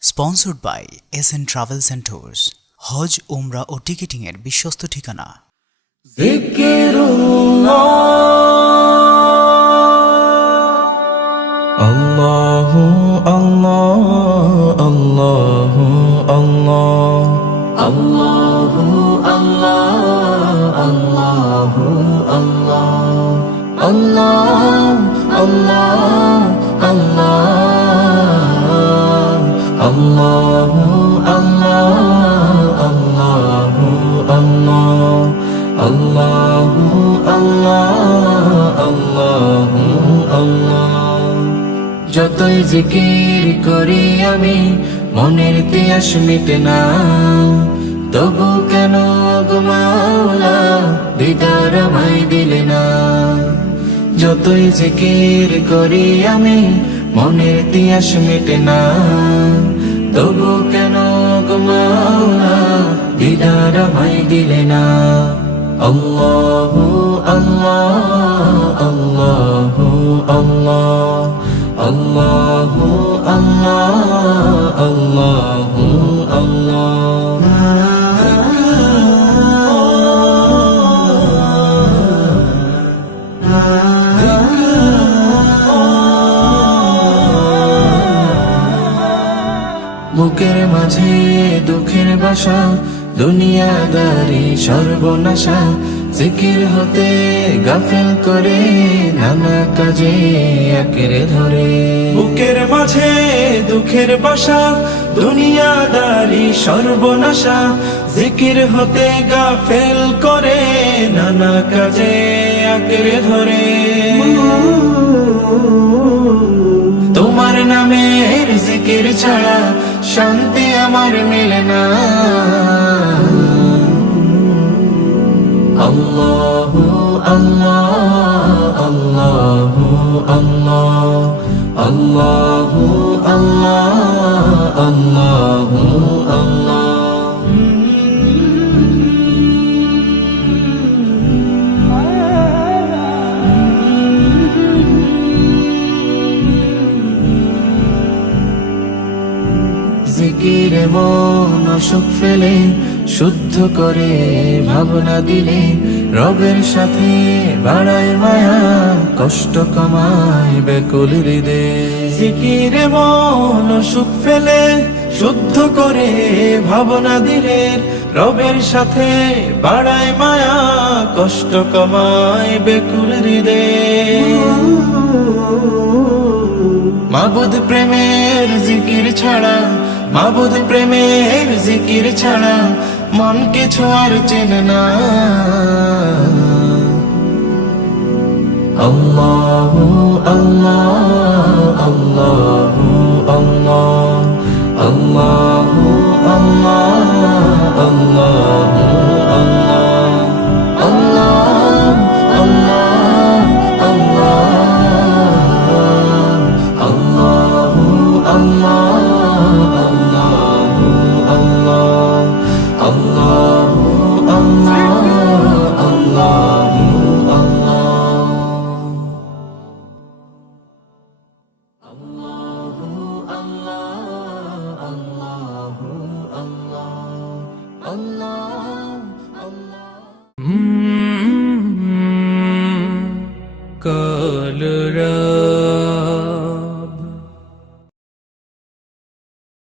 Sponsored by S N travels and tours হজ উমরা ও ticketing এর বিশ্বস্ত ঠিকানা। Allah Allah Allah Allah যতই জিকির করি আমি, মনের ইতিহাস মিটে না। তবু কেন গোমাওলা দিদার আমায় দিলে না? যতই জিকির করি আমি, মনের ইতিহাস মিটে না। তবু কেন গোমাওলা দিদার আমায় দিলে না? অল্লাহ অল্লাহ অল্লাহ الله الله الله الله الله বুকের মাঝে দুঃখের বাসা দুনিয়াদারি সর্বনাশা, জিকির হতে গাফেল করে নানা কাজে একেরে ধরে। বুকের মাঝে দুঃখের বাসা, দুনিয়াদারি সর্বনাশা, জিকির হতে গাফেল করে নানা কাজে একেরে ধরে। তোমার নামের জিকির ছাড়া শান্তি আমার মেলে না। আল্লাহু আল্লাহ আল্লাহু আল্লাহ আল্লাহু আল্লাহ আল্লাহু আল্লাহ জিকিরে মন অসুখ ফেলে শুদ্ধ করে ভাবনা দিলে রবের সাথে বাড়ায় মায়া, কষ্ট কমায় বেকুল হৃদে জিকিরে মন অসুখ ফেলে শুদ্ধ করে ভাবনা দিলে রবের সাথে বাড়ায় মায়া, কষ্ট কমায় বেকুল হৃদে মাবুদ প্রেমের জিকির ছাড়া, মাবুদ প্রেমের জিকির ছাড়া মন কিছু আর চেনে না। আল্লাহ আল্লাহ আল্লাহ আল্লাহ আল্লাহ আল্লাহ আল্লাহ। কালরা